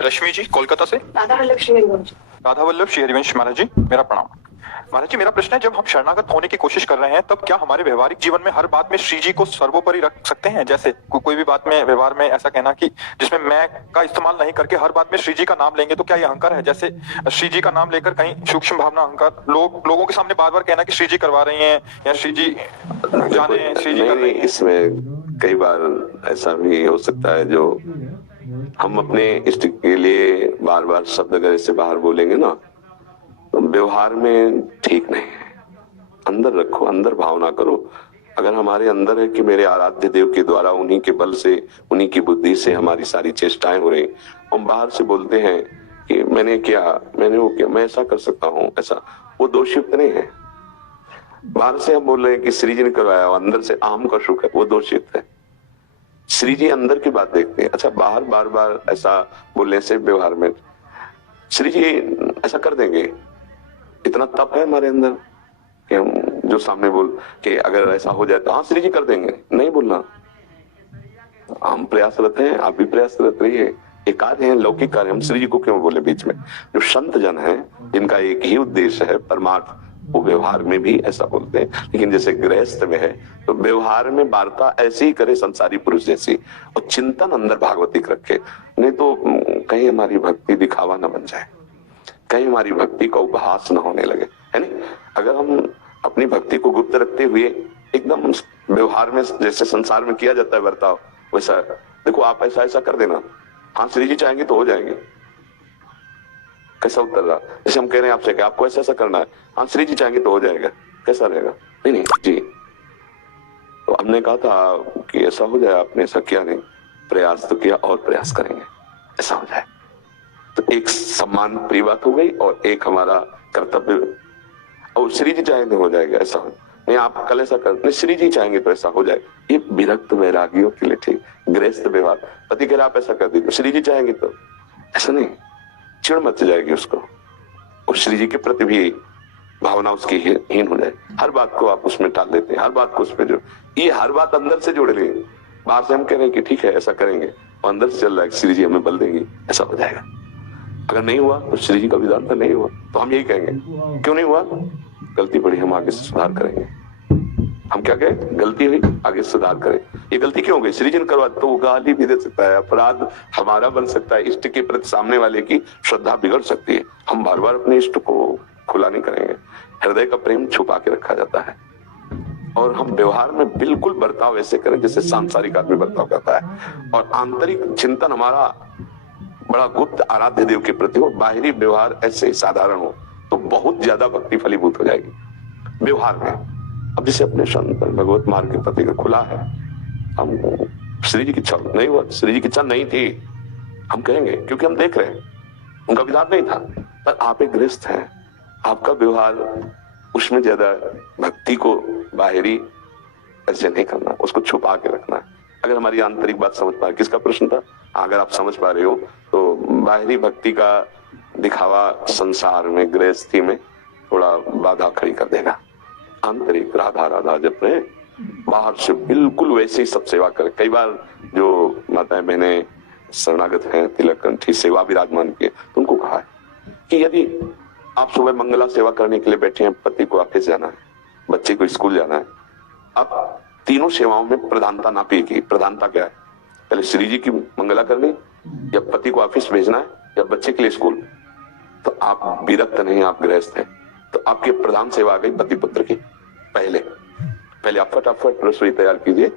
रश्मि जी कोलकाता से। राधा वल्लभ श्री हरिवंश। राधा वल्लभ श्री हरिवंश महाराज जी, मेरा प्रणाम। महाराज जी, मेरा प्रश्न है, जब हम शरणागत होने की कोशिश कर रहे हैं तब क्या हमारे व्यवहारिक जीवन में हर बात में श्री जी को सर्वोपरि रख सकते हैं? जैसे कोई भी बात में व्यवहार में ऐसा कहना कि जिसमें मैं का इस्तेमाल नहीं करके हर बात में श्री जी का नाम लेंगे, तो क्या ये अहंकार है? जैसे श्री जी का नाम लेकर कहीं सूक्ष्म भावना अहंकार, लोगों के सामने बार बार कहना कि श्री जी करवा रही हैं या श्री जी जाने श्री जी कर रही हैं। इसमें कई बार ऐसा भी हो सकता है जो हम अपने इष्ट के लिए बार बार शब्द अगर इससे बाहर बोलेंगे ना, तो व्यवहार में ठीक नहीं है। अंदर रखो, अंदर भावना करो। अगर हमारे अंदर है कि मेरे आराध्य देव के द्वारा उन्हीं के बल से, उन्हीं की बुद्धि से हमारी सारी चेष्टाएं हो रही, हम बाहर से बोलते हैं कि मैंने किया, मैंने वो किया, मैं ऐसा कर सकता हूँ, ऐसा, वो दोषयुक्त नहीं है। बाहर से हम बोल रहे हैं कि श्री जी ने करवाया, अंदर से आम का सुख है, वो दोषयुक्त है। श्री जी अंदर की बात देखते हैं। अच्छा, बाहर बार बार ऐसा बोलने से व्यवहार में श्री जी ऐसा कर देंगे, इतना तप है हमारे अंदर कि हम जो सामने बोल कि अगर ऐसा हो जाए तो हाँ श्री जी कर देंगे, नहीं बोलना। हम प्रयासरत हैं, आप भी प्रयासरत रहिए। एक कार्य है, लौकिक कार्य, हम श्री जी को क्यों बोले बीच में? जो संत जन है जिनका एक ही उद्देश्य है परमार्थ, वो व्यवहार में भी ऐसा बोलते हैं। लेकिन जैसे गृहस्थ में है तो व्यवहार में वार्ता ऐसे ही करे संसारी पुरुष जैसी, और चिंतन अंदर भागवतिक रखे, नहीं तो कहीं हमारी भक्ति दिखावा न बन जाए, कहीं हमारी भक्ति का उपहास न होने लगे, है नहीं? अगर हम अपनी भक्ति को गुप्त रखते हुए एकदम व्यवहार में जैसे संसार में किया जाता है बर्ताव, वैसा देखो आप ऐसा ऐसा कर देना, हाँ श्री जी चाहेंगे तो हो जाएंगे। कैसा उत्तर रहा? जैसे हम कह रहे हैं आपसे कि आपको ऐसा ऐसा करना है, हाँ श्री जी चाहेंगे तो हो जाएगा, कैसा रहेगा? नहीं नहीं जी, तो हमने कहा था कि ऐसा हो जाए, आपने ऐसा किया नहीं, प्रयास तो किया और प्रयास करेंगे ऐसा हो जाए। तो एक सम्मान प्रिय बात हो गई और एक हमारा कर्तव्य, और श्री जी चाहेंगे तो हो जाएगा, ऐसा हो नहीं। आप कल ऐसा कर नहीं, श्री जी चाहेंगे तो ऐसा हो जाएगा। ये विरक्त वैरागियों के लिए ठीक, गृहस्थ व्यवहार, पति कह रहे आप ऐसा कर दीजिए, श्री जी चाहेंगे तो ऐसा नहीं, चिड़ मच जाएगी उसको, और श्री जी के प्रति भी भावना उसकी हीन हो जाए। हर बात को आप उसमें टाल देते हैं, हर बात को उस पर जो, ये हर बात अंदर से जोड़ लेंगे। बाहर से हम कह रहे हैं कि ठीक है ऐसा करेंगे, और अंदर से चल रहा है श्री जी हमें बल देंगी, ऐसा हो जाएगा। अगर नहीं हुआ तो श्री जी का विधान तो नहीं हुआ, तो हम यही कहेंगे क्यों नहीं हुआ, गलती पड़ी, हम आगे से सुधार करेंगे। हम क्या कहें, गलती हुई आगे सुधार करें। ये गलती क्यों हो गई, श्री जी ने करवा, तो वो गाली भी दे सकता है, अपराध हमारा बन सकता है, इष्ट के प्रति सामने वाले की श्रद्धा बिगड़ सकती है। हम बार बार अपने इष्ट को खुला नहीं करेंगे। हृदय का प्रेम छुपा के रखा जाता है, और हम व्यवहार में बिल्कुल बर्ताव ऐसे करें जैसे सांसारिक आदमी बर्ताव करता है, और आंतरिक चिंतन हमारा बड़ा गुप्त आराध्य देव के प्रति हो, बाहरी व्यवहार ऐसे साधारण हो, तो बहुत ज्यादा भक्ति फलीभूत हो जाएगी व्यवहार में। अब जैसे अपने संत भगवत मार्ग के प्रति खुला है, हम श्री जी की इच्छा नहीं हुआ, श्री जी की इच्छा नहीं थी हम कहेंगे, क्योंकि हम देख रहे हैं उनका विधान नहीं था। पर आप एक गृहस्थ हैं, आपका व्यवहार उसमें ज्यादा भक्ति को बाहरी ऐसे नहीं करना, उसको छुपा के रखना है। अगर हमारी आंतरिक बात समझ पा रहे, किसका प्रश्न था, अगर आप समझ पा रहे हो तो बाहरी भक्ति का दिखावा संसार में, गृहस्थी में थोड़ा बाधा खड़ी कर देगा। आंतरिक राधा राधा जप रहे, बाहर से बिल्कुल वैसे ही सब सेवा करें। कई बार जो माताएं बहनें शरणागत हैं, तिलक कंठी सेवा विराजमान किए, तो उनको कहा है कि यदि आप सुबह मंगला सेवा करने के लिए बैठे हैं, पति को ऑफिस जाना है, बच्चे को स्कूल जाना है, आप तीनों सेवाओं में प्रधानता ना पाएगी। प्रधानता क्या है, पहले श्री जी की मंगला करनी, या पति को ऑफिस भेजना है, या बच्चे के लिए स्कूल, तो आप विरक्त नहीं, आप गृहस्थ हैं, तो आपकी प्रधान सेवा आ गई पति पुत्र की। पहले आप फटाफट रसोई तैयार कीजिए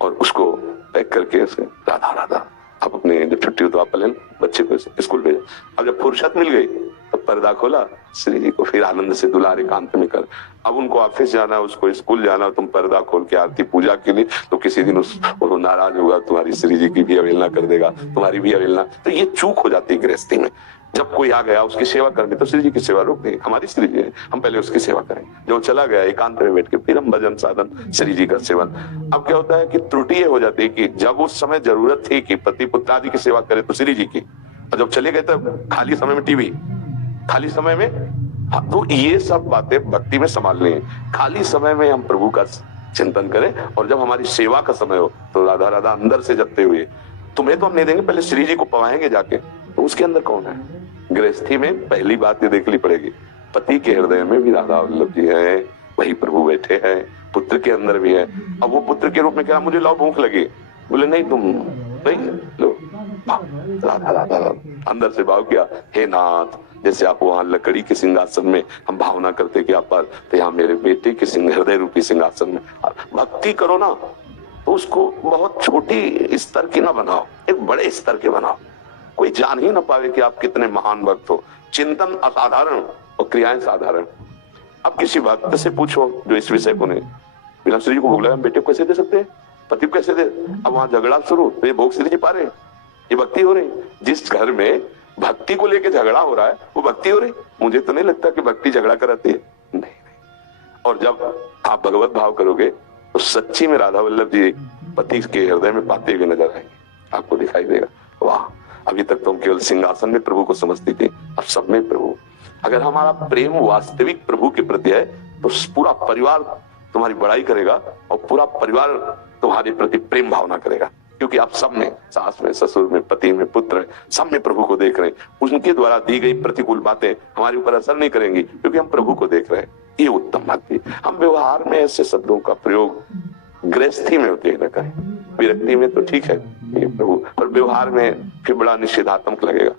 और उसको पैक करके उसे राधा राधा, आप अपने जब छुट्टी हो तो आप पहले बच्चे को स्कूल भेजो। अब जब फुर्सत मिल गई तो पर्दा खोला, श्री जी को फिर आनंद से दुलारे एकांत में कर। अब उनको ऑफिस जाना, उसको स्कूल जाना, तुम पर्दा खोल के आरती पूजा के लिए, तो किसी दिन वो नाराज होगा, तुम्हारी श्री जी की भी अवहेलना कर देगा, तुम्हारी भी अवहेलना। तो ये चूक हो जाती है गृहस्थी में। जब कोई आ गया उसकी सेवा करनी, तो श्री जी की सेवा रोक दें, हमारी श्री जी है, हम पहले उसकी सेवा करें। जो चला गया एकांत में बैठ के फिर हम भजन साधन श्री जी का सेवन। अब क्या होता है कि त्रुटि हो जाती है कि जब उस समय जरूरत थी कि पति पुत्र आदि की सेवा करे तो श्री जी की, और जब चले गए तब खाली समय में टीवी, खाली समय में, हाँ, तो ये सब बातें भक्ति में संभाल लें। खाली समय में हम प्रभु का चिंतन करें, और जब हमारी सेवा का समय हो तो राधा राधा अंदर से जपते हुए, तुम्हें तो हम नहीं देंगे, पहले श्री जी को पवाएंगे जाके, तो उसके अंदर कौन है? गृहस्थी में पहली बात ये देखनी पड़ेगी, पति के हृदय में भी राधा वल्लभ जी है, वही प्रभु बैठे हैं, पुत्र के अंदर भी है। अब वो पुत्र के रूप में क्या, मुझे लाओ भूख लगी, बोले नहीं तुम नहीं लो, राधा राधा राधा। अंदर से भाव किया, हे नाथ, जैसे आप वहां लकड़ी के सिंहासन में हम भावना करते कि आप पर, तो यहाँ मेरे बेटे के हृदय रूपी सिंहासन में भक्ति करो ना, तो उसको बहुत छोटी स्तर की ना बनाओ, एक बड़े स्तर के बनाओ। कोई जान ही ना पावे कि आप कितने महान भक्त हो। चिंतन असाधारण और क्रियाएं साधारण। अब किसी भक्त से पूछो जो इस विषय को नहीं, बिना श्री जी को भोग लगा बेटे को कैसे दे सकते हैं, पति को कैसे दे? अब वहां झगड़ा शुरू, तो ये भोग श्री जी पा रहे, ये भक्ति हो रही। जिस घर में भक्ति को लेकर झगड़ा हो रहा है वो भक्ति हो रही। मुझे तो नहीं लगता कि भक्ति झगड़ा कराती है, नहीं। और जब आप भगवत भाव करोगे तो सच्ची में राधा वल्लभ जी पति के हृदय में पाते हुए नजर आएंगे, आपको दिखाई देगा। वाह, अभी तक तुम केवल सिंहासन में प्रभु को समझती थी, अब सब में प्रभु। अगर हमारा प्रेम वास्तविक प्रभु के प्रति है तो पूरा परिवार तुम्हारी बड़ाई करेगा और पूरा परिवार तुम्हारे प्रति प्रेम भावना करेगा, क्योंकि आप सब में, सास में, ससुर में, पति में, पुत्र, सब में प्रभु को देख रहे हैं। उनके द्वारा दी गई प्रतिकूल बातें हमारे ऊपर असर नहीं करेंगी, क्योंकि हम प्रभु को देख रहे हैं। ये उत्तम भक्ति। हम व्यवहार में ऐसे शब्दों का प्रयोग गृहस्थी में होते न करें, विरक्ति में तो ठीक है ये प्रभु, और व्यवहार में फिर बड़ा निषेधात्मक लगेगा।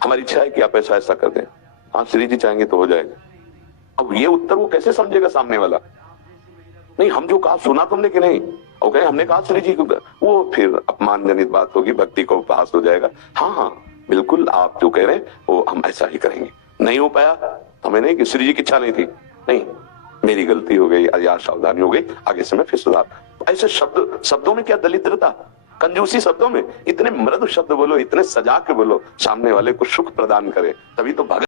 हमारी इच्छा है कि आप ऐसा ऐसा कर दें, हाँ श्री जी चाहेंगे तो हो जाएगा। अब ये उत्तर वो कैसे समझेगा सामने वाला? नहीं, हम जो कहा सुना तुमने कि नहीं, ओके हमने कहा श्री जी को, वो फिर अपमानजनित बात होगी, भक्ति को उपहास हो जाएगा। हाँ हाँ बिल्कुल, आप जो कह रहे हैं वो हम ऐसा ही करेंगे। नहीं हो पाया, हमें नहीं कि श्री जी की इच्छा नहीं थी, नहीं मेरी गलती हो गई, या सावधानी हो गई, आगे से मैं फिर सुधार। ऐसे शब्दों में क्या दलिद्रता, कंजूसी शब्दों में? इतने मृदु शब्द बोलो, इतने सजा के बोलो, सामने वाले को सुख प्रदान करे, तभी तो भगत